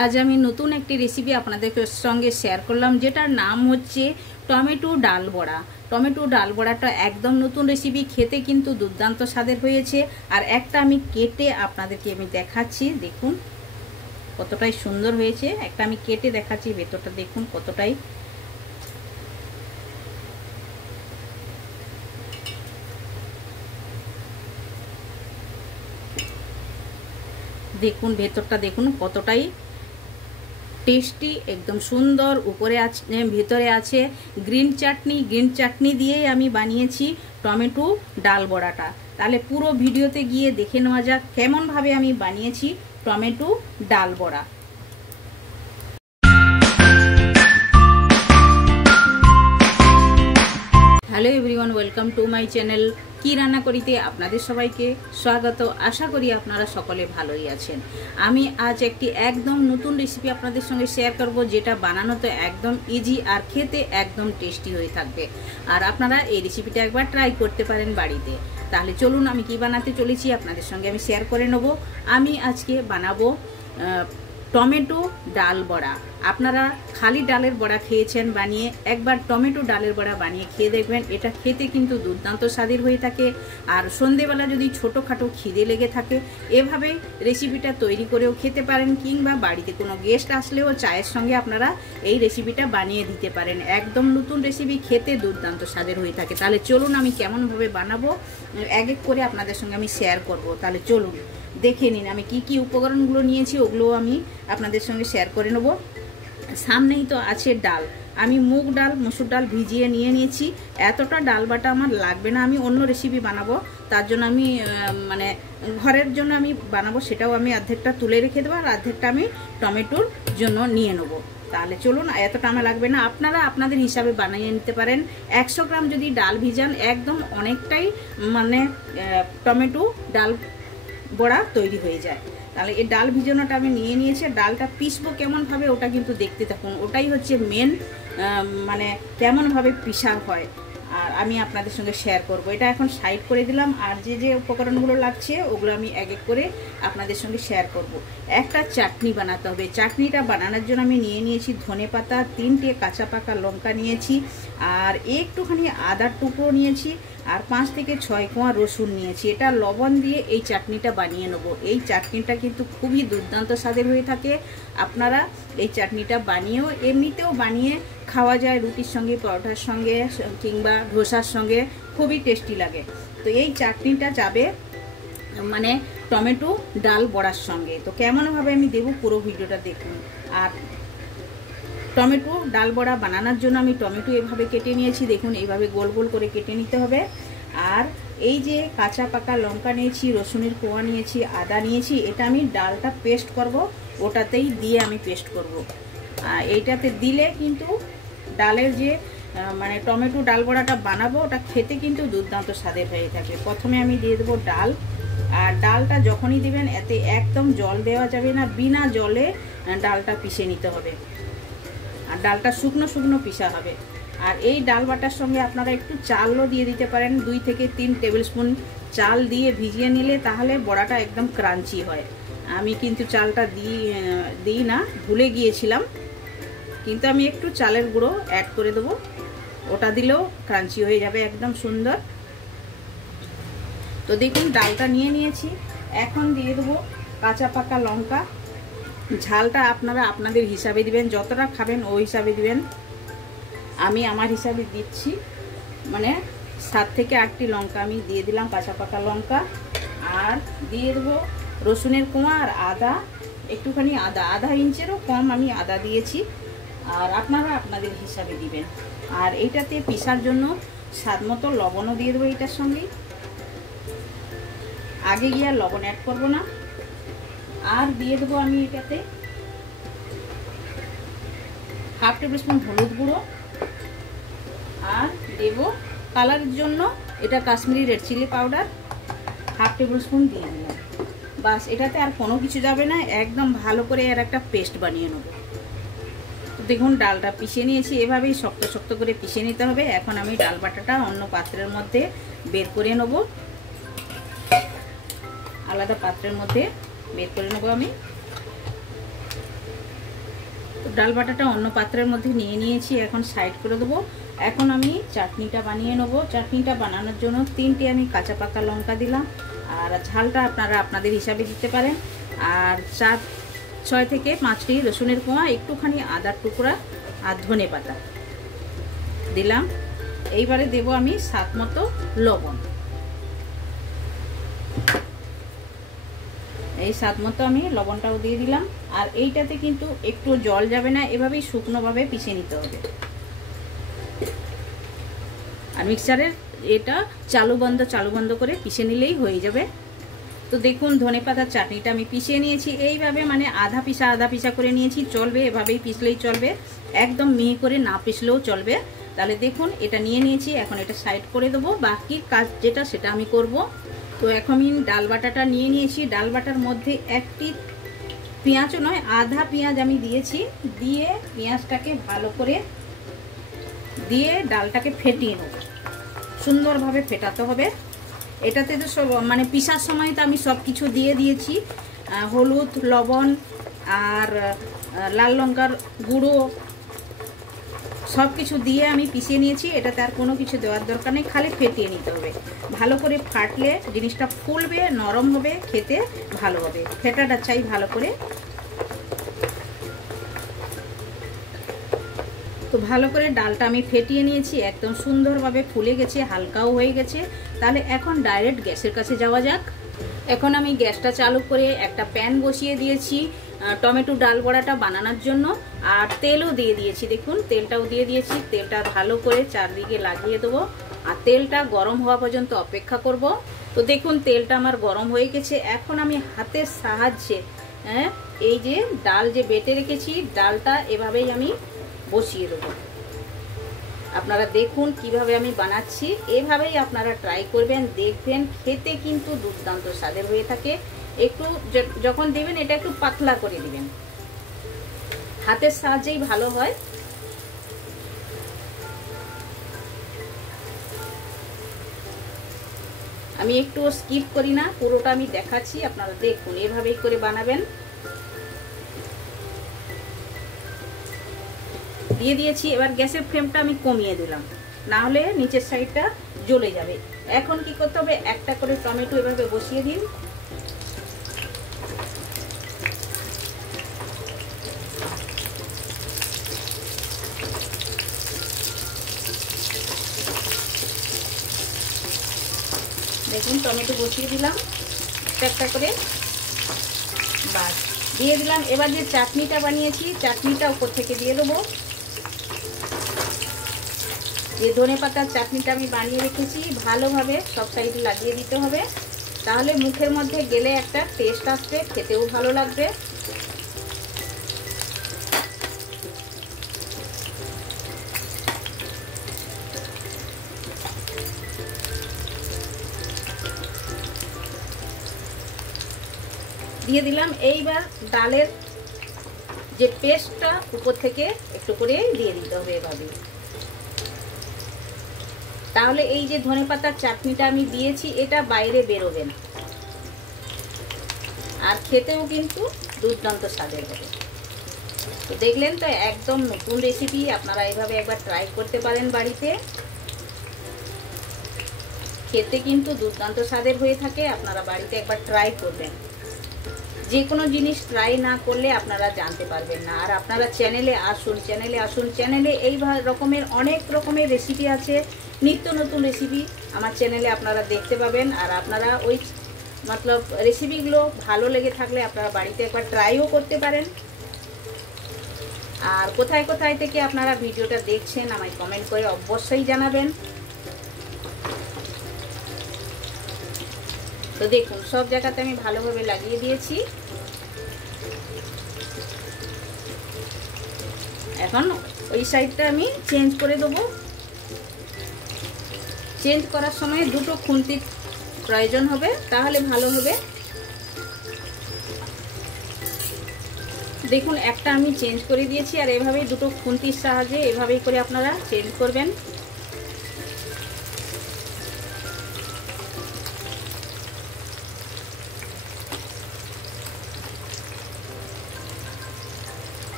আজ আমি নতুন একটি রেসিপি আপনাদের সঙ্গে শেয়ার করলাম, যেটার নাম হচ্ছে টমেটো ডাল বড়া। টমেটো ডাল বড়াটা একদম নতুন রেসিপি, খেতে কিন্তু দুর্দান্ত স্বাদের হয়েছে। আর একটা আমি কেটে আপনাদেরকে আমি দেখাচ্ছি, দেখুন কতটাই সুন্দর হয়েছে। একটা আমি কেটে দেখাচ্ছি, ভেতরটা দেখুন কতটাই। দেখুন ভেতরটা দেখুন কতটাই টেস্টি, একদম সুন্দর। উপরে আছে, ভেতরে আছে গ্রিন চাটনি দিয়েই আমি বানিয়েছি টমেটো ডাল বড়াটা। তাহলে পুরো ভিডিওতে গিয়ে দেখে নেওয়া যাক কেমনভাবে আমি বানিয়েছি টমেটো ডাল বড়া। Hello everyone, welcome to my channel কি রান্না করিতে আপনাদের সবাইকে স্বাগত। আশা করি আপনারা সকলে ভালোই আছেন। আমি আজ একটি একদম নতুন রেসিপি আপনাদের সঙ্গে শেয়ার করব, যেটা বানানোতে একদম ইজি আর খেতে একদম টেস্টি হয়ে থাকবে। আর আপনারা এই রেসিপিটা একবার ট্রাই করতে পারেন বাড়িতে। তাহলে চলুন আমি কি বানাতে চলেছি আপনাদের সঙ্গে আমি শেয়ার করে নেব। আমি আজকে বানাবো টমেটো ডাল বড়া। আপনারা খালি ডালের বড়া খেয়েছেন বানিয়ে, একবার টমেটো ডালের বড়া বানিয়ে খেয়ে দেখবেন। এটা খেতে কিন্তু দুর্দান্ত স্বাদের হয়ে থাকে। আর সন্ধেবেলা যদি ছোটোখাটো খিদে লেগে থাকে, এভাবে রেসিপিটা তৈরি করেও খেতে পারেন, কিংবা বাড়িতে কোনো গেস্ট আসলেও চায়ের সঙ্গে আপনারা এই রেসিপিটা বানিয়ে দিতে পারেন। একদম নতুন রেসিপি, খেতে দুর্দান্ত স্বাদের হয়ে থাকে। তাহলে চলুন আমি কেমনভাবে বানাবো এক এক করে আপনাদের সঙ্গে আমি শেয়ার করব। তাহলে চলুন দেখে নিন আমি কি কি উপকরণগুলো নিয়েছি, ওগুলো আমি আপনাদের সঙ্গে শেয়ার করে নেব। সামনেই তো আছে ডাল। আমি মুগ ডাল, মসুর ডাল ভিজিয়ে নিয়ে নিয়েছি। এতটা ডাল বাটা আমার লাগবে না, আমি অন্য রেসিপি বানাবো। তার জন্য আমি মানে ঘরের জন্য আমি বানাবো, সেটাও আমি অর্ধেকটা তুলে রেখে দেবো, আর অর্ধেকটা আমি টমেটোর জন্য নিয়ে নেব। তাহলে চলুন, এতটা আমার লাগবে না, আপনারা আপনাদের হিসাবে বানিয়ে নিতে পারেন। 100 গ্রাম যদি ডাল ভিজান, একদম অনেকটাই মানে টমেটো ডাল বড়া তৈরি হয়ে যায়। তাহলে এই ডাল ভিজানোটা আমি নিয়ে নিয়েছি। ডালটা পিসবো কেমনভাবে ওটা কিন্তু দেখতে থাকুন, ওটাই হচ্ছে মেন, মানে কেমনভাবে পিসা হয় আর আমি আপনাদের সঙ্গে শেয়ার করব। এটা এখন সাইড করে দিলাম। আর যে যে উপকরণগুলো লাগছে ওগুলো আমি এক এক করে আপনাদের সঙ্গে শেয়ার করব। একটা চাটনি বানাতে হবে। চাটনিটা বানানোর জন্য আমি নিয়ে নিয়েছি ধনেপাতা, 3টে কাঁচা পাকা লঙ্কা নিয়েছি, আর একটুখানি আদার টুকরো নিয়েছি, আর 5 থেকে 6 কোয়া রসুন নিয়েছি। এটা লবণ দিয়ে এই চাটনিটা বানিয়ে নেব। এই চাটনিটা কিন্তু খুবই দুর্দান্ত স্বাদের হয়ে থাকে। আপনারা এই চাটনিটা বানিয়েও এমনিতেও বানিয়ে খাওয়া যায়, রুটির সঙ্গে, পরোটার সঙ্গে, কিংবা ধোসার সঙ্গে, খুবই টেস্টি লাগে। তো এই চাটনিটা যাবে মানে টমেটো ডাল বড়ার সঙ্গে। তো কেমনভাবে আমি দেবো পুরো ভিডিওটা দেখুন। আর টমেটো ডাল বড়া বানানোর জন্য আমি টমেটো এভাবে কেটে নিয়েছি, দেখুন এইভাবে গোল গোল করে কেটে নিতে হবে। আর এই যে কাঁচা পাকা লঙ্কা নিয়েছি, রসুনের কোয়া নিয়েছি, আদা নিয়েছি, এটা আমি ডালটা পেস্ট করব, ওটাতেই দিয়ে আমি পেস্ট করব। এইটাতে দিলে কিন্তু ডালের যে মানে টমেটো ডাল বড়াটা বানাবো, ওটা খেতে কিন্তু দুর্দান্ত স্বাদের হয়ে থাকে। প্রথমে আমি দিয়ে দেবো ডাল। আর ডালটা যখনই দিবেন এতে একদম জল দেওয়া যাবে না, বিনা জলে ডালটা পিষে নিতে হবে। আর ডালটা শুকনো শুকনো পিষা হবে। আর এই ডাল বাটার সঙ্গে আপনারা একটু চালও দিয়ে দিতে পারেন, 2 থেকে 3 টেবিল স্পুন চাল দিয়ে ভিজিয়ে নিলে তাহলে বড়াটা একদম ক্রাঞ্চি হয়। আমি কিন্তু চালটা দিই না, ভুলে গিয়েছিলাম, কিন্তু আমি একটু চালের গুঁড়ো অ্যাড করে দেবো, ওটা দিলেও ক্রাঞ্চি হয়ে যাবে একদম সুন্দর। তো দেখুন ডালটা নিয়ে নিয়েছি। এখন দিয়ে দেবো কাঁচা পাকা লঙ্কা। ঝালটা আপনারা আপনাদের হিসাবে দিবেন, যতটা খাবেন ওই হিসাবে দিবেন। আমি আমার হিসাবে দিচ্ছি, মানে 7 থেকে 8টি লঙ্কা আমি দিয়ে দিলাম, কাঁচা পাকা লঙ্কা। আর দিয়ে দেবো রসুনের কোয়া আর আদা, একটুখানি আদা, আধা ইঞ্চেরও কম আমি আদা দিয়েছি। আর আপনারা আপনাদের হিসাবে দিবেন। আর এইটাতে পিসার জন্য স্বাদ মতো লবণও দিয়ে দেবো এইটার সঙ্গেই। আগে গিয়ে আর লবণ অ্যাড করবো না। আর দিয়ে দেবো আমি এটাতে হাফ টেবিল স্পুন হলুদ গুঁড়ো। আর দেবো কালারের জন্য এটা Kashmiri red chilli powder, half tablespoon দিয়ে দিলাম। বাস, এটাতে আর কোনো কিছু যাবে না, একদম ভালো করে এর একটা পেস্ট বানিয়ে নেবো। দেখুন ডালটা পিষে নিয়েছি, এভাবেই শক্ত শক্ত করে পিষে নিতে হবে। এখন আমি ডাল বাটাটা অন্য পাত্রের মধ্যে বের করে নেব, আলাদা পাত্রের মধ্যে বের করে নেব আমি। ডাল বাটাটা অন্য পাত্রের মধ্যে নিয়ে নিয়েছি, এখন সাইড করে দেবো। এখন আমি চাটনিটা বানিয়ে নেব। চাটনিটা বানানোর জন্য 3টে আমি কাঁচা পাকা লঙ্কা দিলাম, আর ঝালটা আপনারা আপনাদের হিসাবে দিতে পারেন। আর 6 থেকে 5টি রসুনের কোয়া, একটুখানি আদার টুকরা আর ধনে পাতা দিলাম। এইবারে দেব আমি স্বাদ মতো লবণ। এই স্বাদ মতো আমি লবণটাও দিয়ে দিলাম। আর এইটাতে কিন্তু একটু জল যাবে না, এভাবেই শুকনোভাবে পিষে নিতে হবে। আর মিক্সারের এটা চালু বন্ধ করে পিষে নিলেই হয়ে যাবে। তো দেখুন ধনেপাতার চাটনিটা আমি পিষে নিয়েছি এইভাবে, মানে আধা পিসা করে নিয়েছি। চলবে, এভাবেই পিষলেই চলবে, একদম মিহি করে না পিষলেও চলবে। তাহলে দেখুন এটা নিয়ে নিয়েছি, এখন এটা সাইড করে দেবো। বাকি কাজ যেটা সেটা আমি করব। তো এখন আমি ডাল বাটাটা নিয়ে নিয়েছি। ডাল বাটার মধ্যে একটি পেঁয়াজও নয়, আধা পেঁয়াজ আমি দিয়েছি। দিয়ে পেঁয়াজটাকে ভালো করে দিয়ে ডালটাকে ফেটিয়ে নেব। সুন্দরভাবে ফেটাতে হবে। এটাতে তো সব মানে পিসার সময় তো আমি সব কিছু দিয়ে দিয়েছি, হলুদ, লবণ আর লাল লঙ্কার গুঁড়ো সব কিছু দিয়ে আমি পিষিয়ে নিয়েছি। এটাতে আর কোনো কিছু দেওয়ার দরকার নেই, খালি ফেটিয়ে নিতে হবে। ভালো করে ফাটলে জিনিসটা ফুলবে, নরম হবে, খেতে ভালো হবে। ফেটাটা চাই ভালো করে। তো ভালো করে ডালটা আমি ফেটিয়ে নিয়েছি, একদম সুন্দরভাবে ফুলে গেছে, হালকাও হয়ে গেছে। তাহলে এখন ডাইরেক্ট গ্যাসের কাছে যাওয়া যাক। এখন আমি গ্যাসটা চালু করে একটা প্যান বসিয়ে দিয়েছি টমেটো ডাল বড়াটা বানানোর জন্য। আর তেলও দিয়ে দিয়েছি, দেখুন তেলটাও দিয়ে দিয়েছি। তেলটা ভালো করে চারদিকে লাগিয়ে দেবো, আর তেলটা গরম হওয়া পর্যন্ত অপেক্ষা করব। তো দেখুন তেলটা আমার গরম হয়ে গেছে। এখন আমি হাতের সাহায্যে এই যে ডাল যে বেটে রেখেছি, ডালটা এভাবেই আমি বসিয়ে দেবো। আপনারা দেখুন কিভাবে আমি বানাচ্ছি, এভাবেই আপনারা ট্রাই করবেন, দেখবেন খেতে কিন্তু দুর্দান্ত স্বাদের হয়ে থাকে। একটু যখন দেবেন এটা একটু পাতলা করে দিবেন, হাতের সাহায্যেই ভালো হয়। আমি একটু স্কিপ করি না, পুরোটা আমি দেখাচ্ছি, আপনারা দেখুন এভাবেই করে বানাবেন। দিয়ে দিয়েছি। এবার গ্যাসের ফ্লেমটা আমি কমিয়ে দিলাম, না হলে নিচের সাইডটা জ্বলে যাবে। এখন কি করতে হবে, একটা করে টমেটো এভাবে বসিয়ে দিন। দেখুন টমেটো বসিয়ে দিলাম একটা করে, বাস দিয়ে দিলাম। এবার যে চাটনিটা বানিয়েছি, চাটনিটা উপর থেকে দিয়ে দেবো। যে ধনেপাতার চাটনিটা আমি বানিয়ে রেখেছি, ভালোভাবে সব সাইডে লাগিয়ে দিতে হবে, তাহলে মুখের মধ্যে গেলে একটা টেস্ট আসবে, খেতেও ভালো লাগবে। দিয়ে দিলাম। এইবার ডালের যে পেস্টটা উপর থেকে একটু করে দিয়ে দিতে হবে এভাবে। তাহলে এই যে ধনেপাতার চাটনিটা আমি দিয়েছি, এটা বাইরে বেরোবে না, আর খেতেও কিন্তু দুর্দান্ত স্বাদের হবে। তো দেখলেন তো, একদম নতুন রেসিপি, আপনারা এইভাবে একবার ট্রাই করতে পারেন বাড়িতে, খেতে কিন্তু দুর্দান্ত স্বাদের হয়ে থাকে। আপনারা বাড়িতে একবার ট্রাই করবেন। যে কোনো জিনিস ট্রাই না করলে আপনারা জানতে পারবেন না। আর আপনারা চ্যানেলে আসুন, চ্যানেলে এই রকমের অনেক রকমের রেসিপি আছে, নিত্য নতুন রেসিপি আমার চ্যানেলে আপনারা দেখতে পাবেন। আর আপনারা ওই মতলব রেসিপিগুলো ভালো লেগে থাকলে আপনারা বাড়িতে একবার ট্রাইও করতে পারেন। আর কোথায় কোথায় থেকে আপনারা ভিডিওটা দেখছেন আমায় কমেন্ট করে অবশ্যই জানাবেন। তো দেখুন সব জায়গাতে আমি ভালোভাবে লাগিয়ে দিয়েছি। এখন ওই সাইডটা আমি চেঞ্জ করে দেবো। চেঞ্জ করার সময় দুটো খুন্তির প্রয়োজন হবে, তাহলে ভালো হবে। দেখুন একটা আমি চেঞ্জ করে দিয়েছি, আর এভাবেই দুটো খুন্তির সাহায্যে এভাবেই করে আপনারা চেঞ্জ করবেন।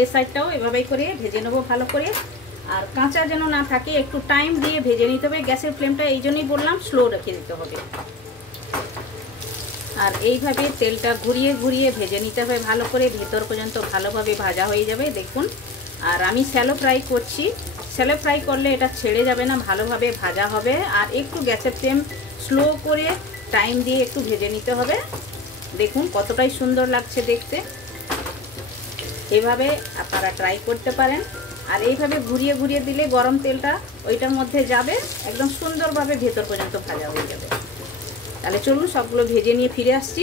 এই সাইডটাও এভাবেই করে ভেজে নেবো ভালো করে। আর কাঁচা যেন না থাকে, একটু টাইম দিয়ে ভেজে নিতে হবে। গ্যাসের ফ্লেমটা এই জন্যই বললাম স্লো রেখে দিতে হবে। আর এইভাবে তেলটা ঘুরিয়ে ঘুরিয়ে ভেজে নিতে হবে ভালো করে, ভেতর পর্যন্ত ভালোভাবে ভাজা হয়ে যাবে দেখুন। আর আমি শ্যালো ফ্রাই করছি, শ্যালো ফ্রাই করলে এটা ছেড়ে যাবে না, ভালোভাবে ভাজা হবে। আর একটু গ্যাসের ফ্লেম স্লো করে টাইম দিয়ে একটু ভেজে নিতে হবে। দেখুন কতটাই সুন্দর লাগছে দেখতে। এভাবে আপনারা ট্রাই করতে পারেন। আর এইভাবে ঘুরিয়ে ঘুরিয়ে দিলে গরম তেলটা ওইটার মধ্যে যাবে, একদম সুন্দরভাবে ভেতর পর্যন্ত ভাজা হয়ে যাবে। তাহলে চলুন সবগুলো ভেজে নিয়ে ফিরে আসছি।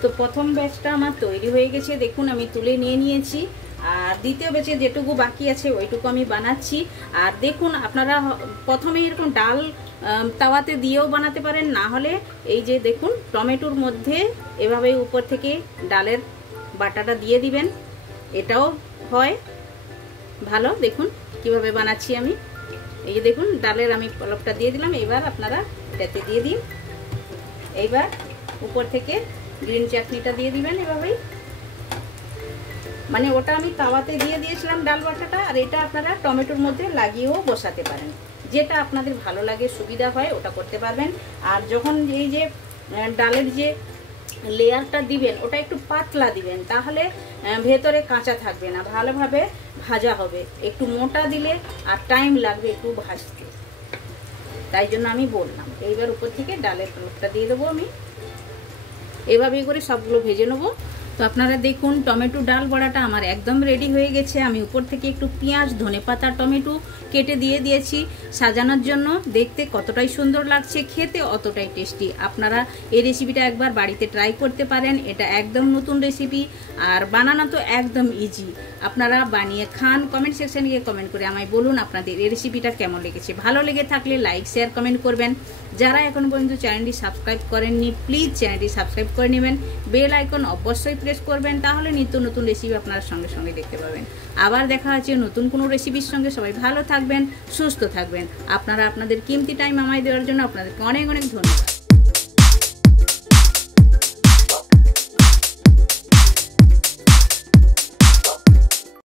তো প্রথম ব্যাচটা আমার তৈরি হয়ে গেছে দেখুন, আমি তুলে নিয়ে নিয়েছি। আর দ্বিতীয় ব্যাচে যেটুকু বাকি আছে ওইটুকু আমি বানাচ্ছি। আর দেখুন আপনারা প্রথমে এরকম ডাল তাওয়াতে দিয়েও বানাতে পারেন, না হলে এই যে দেখুন টমেটোর মধ্যে এভাবে উপর থেকে ডালের বাটাটা দিয়ে দিবেন, এটাও হয় ভালো। দেখুন কিভাবে বানাচ্ছি আমি, এই যে দেখুন ডালের আমি পলপটা দিয়ে দিলাম। এবার আপনারা এটাতে দিয়ে দিন, এইবার উপর থেকে গ্রিন চাটনিটা দিয়ে দিবেন এভাবেই। মানে ওটা আমি তাওয়াতে দিয়ে দিয়েছিলাম ডাল বাটাটা, আর এটা আপনারা টমেটোর মধ্যে লাগিয়েও বসাতে পারেন, যেটা আপনাদের ভালো লাগে সুবিধা হয় ওটা করতে পারবেন। আর যখন এই যে ডালের যে লেয়ারটা দিবেন ওটা একটু পাতলা দিবেন, তাহলে ভেতরে কাঁচা থাকবে না, ভালোভাবে ভাজা হবে। একটু মোটা দিলে আর টাইম লাগবে একটু ভাজতে, তাই জন্য আমি বললাম। এইবার উপর থেকে ডালের পলকটা দিয়ে দেবো আমি, এভাবেই করে সবগুলো ভেজে নেবো। তো আপনারা দেখুন টমেটো ডাল বড়াটা আমার একদম রেডি হয়ে গেছে। আমি উপর থেকে একটু পেঁয়াজ, ধনেপাতা, টমেটো কেটে দিয়ে দিয়েছি সাজানোর জন্য। দেখতে কতটাই সুন্দর লাগছে, খেতে অতটাই টেস্টি। আপনারা এই রেসিপিটা একবার বাড়িতে ট্রাই করতে পারেন, এটা একদম নতুন রেসিপি আর বানানো তো একদম ইজি। আপনারা বানিয়ে খান, কমেন্ট সেকশনে গিয়ে কমেন্ট করে আমায় বলুন আপনাদের এই রেসিপিটা কেমন লেগেছে। ভালো লেগে থাকলে লাইক, শেয়ার, কমেন্ট করবেন। যারা এখন পর্যন্ত চ্যানেলটি সাবস্ক্রাইব করেননি প্লিজ চ্যানেলটি সাবস্ক্রাইব করে নেবেন, বেল আইকন অবশ্যই প্রেস করবেন, তাহলে নিত্য নতুন রেসিপি আপনারা সঙ্গে সঙ্গে দেখতে পাবেন। আবার দেখা হচ্ছে নতুন কোনো রেসিপির সঙ্গে। সবাই ভালো থাকবেন, সুস্থ থাকবেন। আপনারা আপনাদের কিমতি টাইম আমায় দেওয়ার জন্য আপনাদেরকে অনেক অনেক ধন্যবাদ।